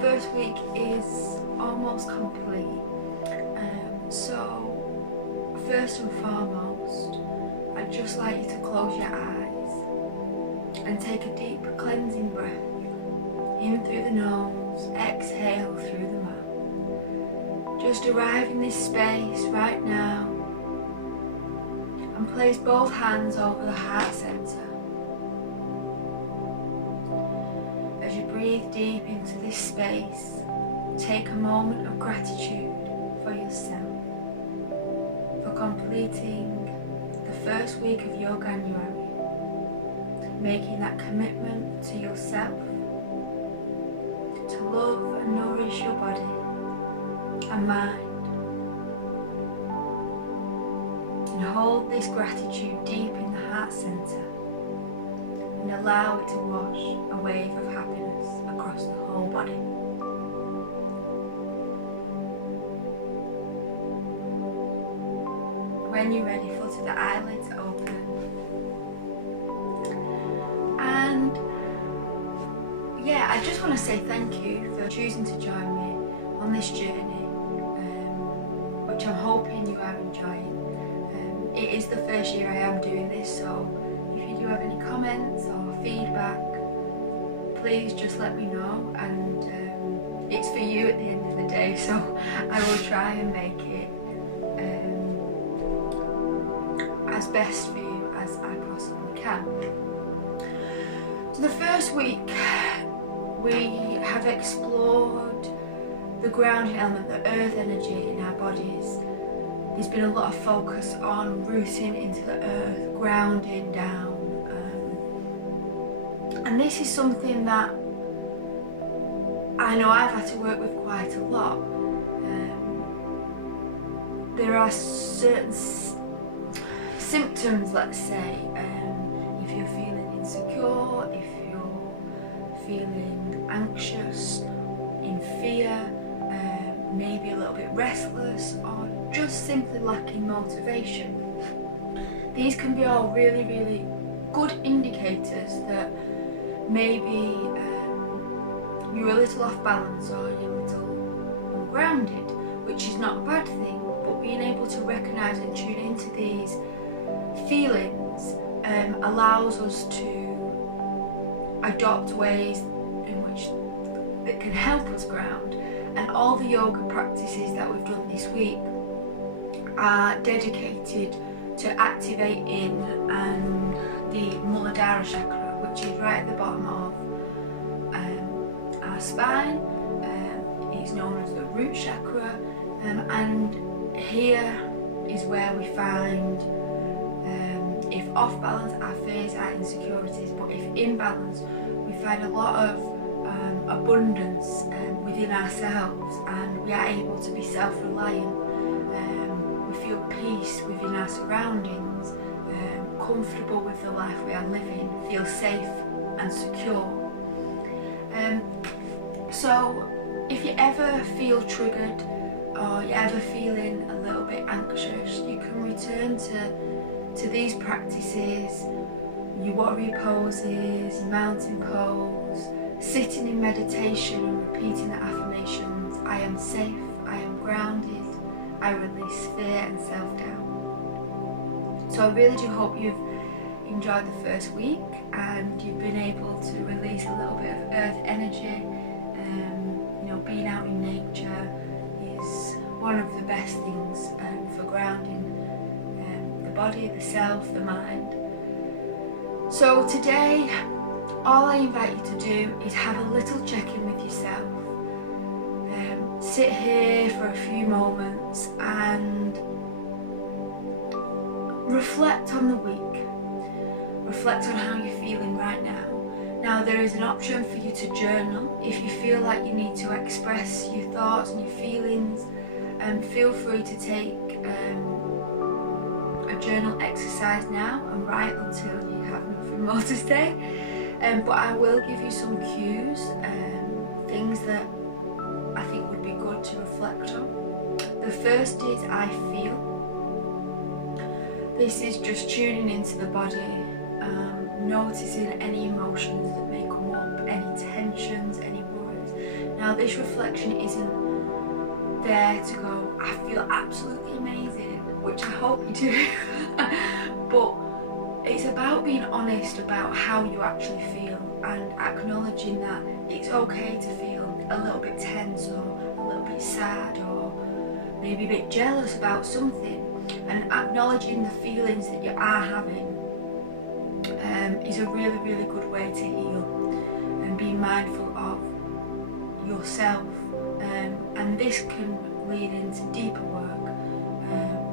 first week is almost complete. So first and foremost, I'd just like you to close your eyes and take a deep cleansing breath in through the nose, exhale through the mouth. Just arrive in this space right now and place both hands over the heart center. As you breathe deep into this space, take a moment of gratitude for yourself, for completing the first week of Yoganuary, making that commitment to yourself, to love and nourish your body and mind. And hold this gratitude deep in the heart center and allow it to wash a wave of happiness across the whole body. When you're ready, flutter the eyelids open. And yeah, I just want to say thank you for choosing to join me on this journey, which I'm hoping you are enjoying. It is the first year I am doing this, so if you do have any comments or feedback, please just let me know, and it's for you at the end of the day, so I will try and make it as best for you as I possibly can. So the first week we have explored the grounding element, the earth energy in our bodies. There's been a lot of focus on rooting into the earth, grounding down, and this is something that I know I've had to work with quite a lot. There are certain symptoms, let's say, if you're feeling insecure, if you're feeling anxious, in fear, maybe a little bit restless, or just simply lacking motivation. These can be all really, really good indicators that maybe you're a little off balance or you're a little ungrounded, which is not a bad thing, but being able to recognise and tune into these feelings allows us to adopt ways in which that can help us ground. And all the yoga practices that we've done this week are dedicated to activating the Muladhara Chakra, which is right at the bottom of our spine. It's known as the root chakra, and here is where we find, if off balance, our fears, our insecurities, but if in balance, we find a lot of abundance within ourselves, and we are able to be self-reliant. We feel peace within our surroundings, comfortable with the life we are living, feel safe and secure. So if you ever feel triggered or you're ever feeling a little bit anxious, you can return to these practices, your warrior poses, your mountain pose, sitting in meditation and repeating the affirmations: I am safe, I am grounded, I release fear and self-doubt. So I really do hope you've enjoyed the first week and you've been able to release a little bit of earth energy. Being out in nature is one of the best things for grounding the body, the self, the mind. So today, all I invite you to do is have a little check-in with yourself. Sit here for a few moments and reflect on the week. Reflect on how you're feeling right now. Now, there is an option for you to journal. If you feel like you need to express your thoughts and your feelings, feel free to take a journal exercise now and write until you have nothing more to say. But I will give you some cues, things that I think would be good to reflect on. The first is I feel. This is just tuning into the body, noticing any emotions that may come up, any tensions, any worries. Now this reflection isn't there to go, I feel absolutely amazing, which I hope you do, but it's about being honest about how you actually feel and acknowledging that it's okay to feel a little bit tense or a little bit sad or maybe a bit jealous about something, and acknowledging the feelings that you are having is a really, really good way to heal and be mindful of yourself, and this can lead into deeper work,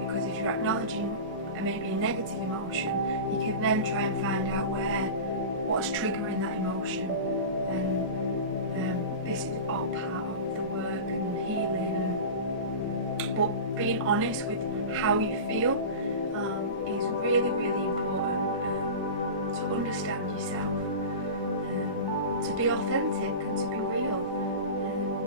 because if you're acknowledging maybe a negative emotion, you can then try and find out what's triggering that emotion, and this is all part of the work and healing. But being honest with how you feel is really, really important, to understand yourself, to be authentic and to be real,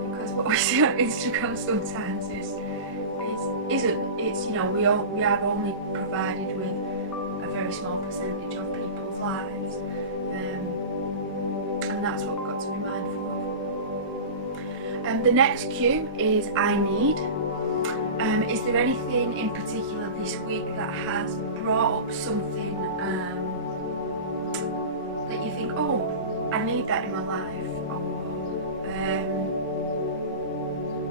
because what we see on Instagram sometimes isn't, it's, you know, we are only provided with a very small percentage of people's lives, and that's what we've got to be mindful of. The next cue is I need. Is there anything in particular this week that has brought up something that you think, oh, I need that in my life, or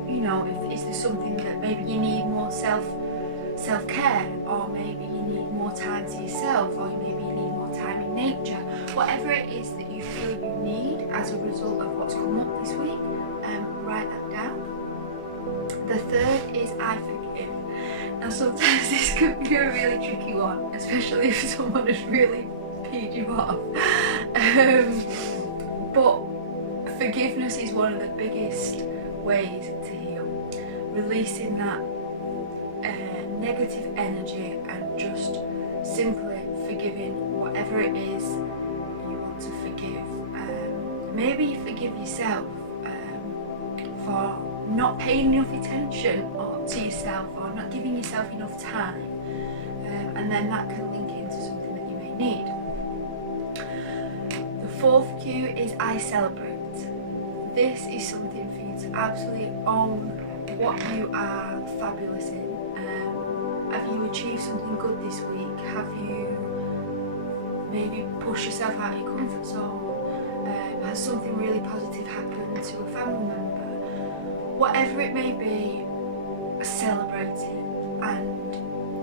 you know, is there something that maybe you need more self-care, or maybe you need more time to yourself, or maybe you need more time in nature, whatever it is that you feel you need as a result of what's come up this week, write that down. The third is I forgive. Now sometimes this can be a really tricky one, especially if someone has really peed you off, but forgiveness is one of the biggest ways to heal, releasing that negative energy and just simply forgiving whatever it is you want to forgive. Maybe you forgive yourself for not paying enough attention to yourself, or not giving yourself enough time, and then that can link into something that you may need. The fourth cue is I celebrate. This is something for you to absolutely own what you are fabulous in. Have you achieved something good this week? Have you maybe pushed yourself out of your comfort zone? Has something really positive happened to a family member? Whatever it may be, celebrate it, and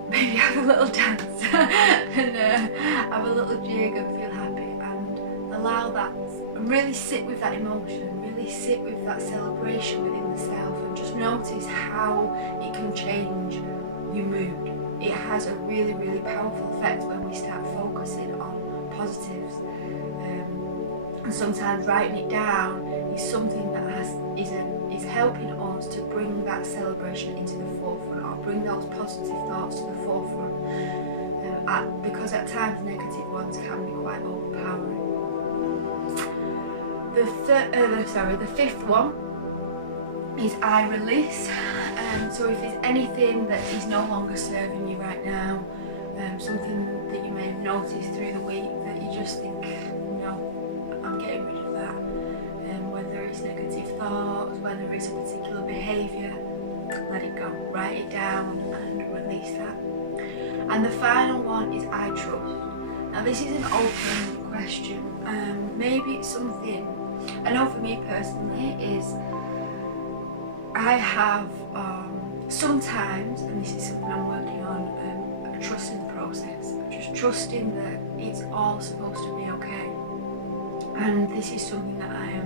maybe have a little dance and have a little jig and feel happy, and allow that, and really sit with that emotion, really sit with that celebration within the self, and just notice how it can change your mood. It has a really, really powerful effect when we start focusing on positives, and sometimes writing it down is something that is helping us to bring that celebration into the forefront, or bring those positive thoughts to the forefront, because at times negative ones can be quite overpowering. The fifth one is I release. So if there's anything that is no longer serving you right now, something that you may have noticed through the week that you just think, no, I'm getting rid of that, whether it's negative thoughts, whether it's a particular behaviour, let it go, write it down and release that. And the final one is I trust. Now this is an open question. Maybe it's something, I know for me personally, is I have sometimes, and this is something I'm working on, a trust in the process, just trusting that it's all supposed to be okay. And this is something that I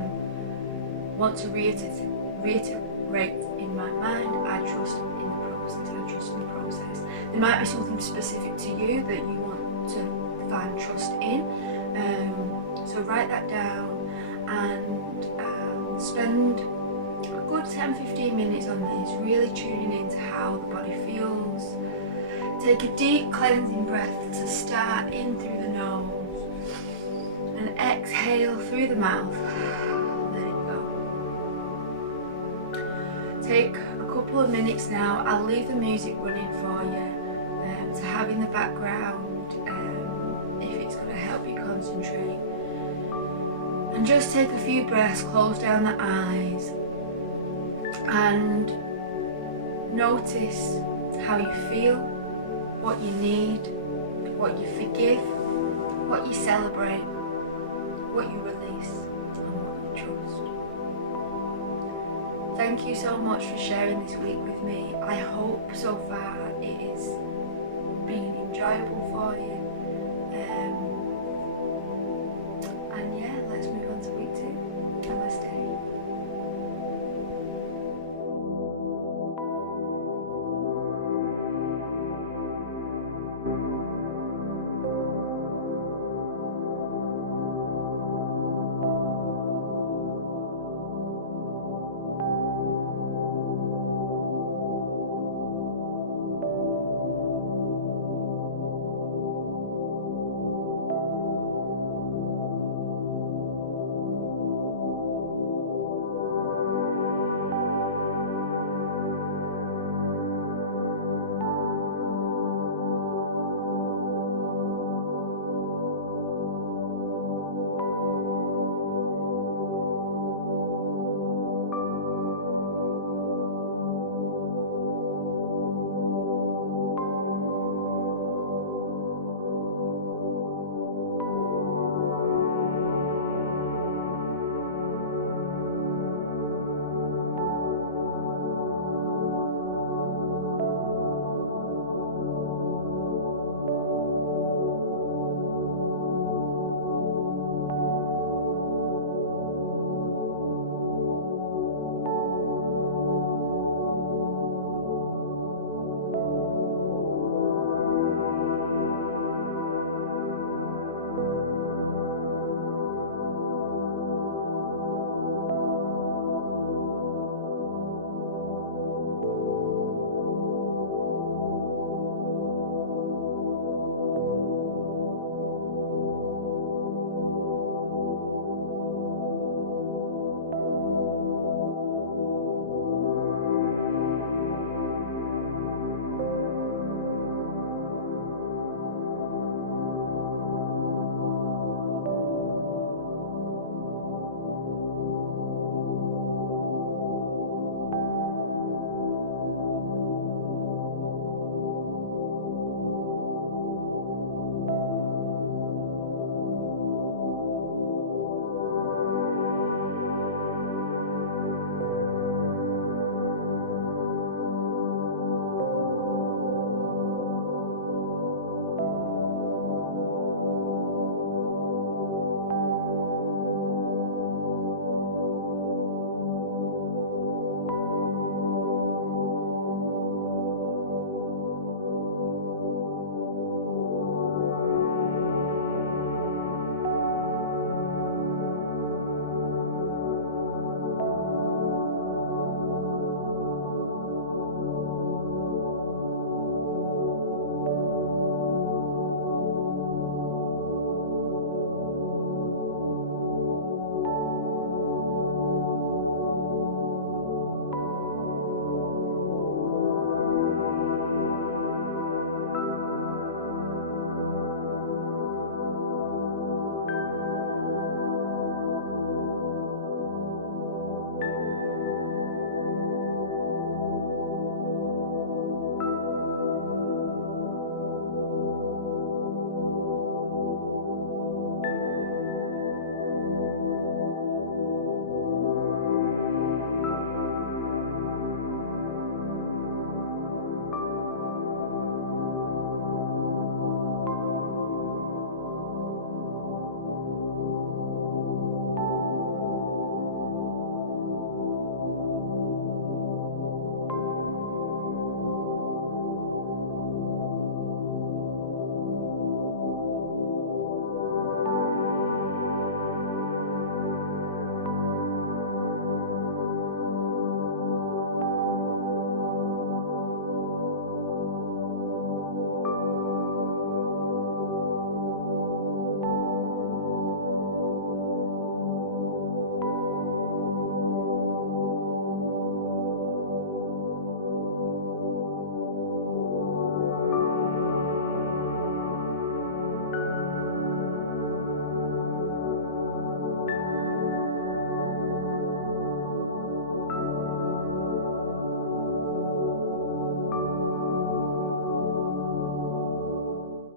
want to reiterate in my mind. I trust in the process, I trust in the process. There might be something specific to you that you want to find trust in, so write that down and spend a good 10-15 minutes on this, really tuning into how the body feels. Take a deep cleansing breath to start in through the nose and exhale through the mouth. Let it go. Take a couple of minutes now. I'll leave the music running for you to have in the background if it's going to help you concentrate. And just take a few breaths, close down the eyes. and notice how you feel, what you need, what you forgive, what you celebrate, what you release, and what you trust. Thank you so much for sharing this week with me. I hope so far it is been enjoyable for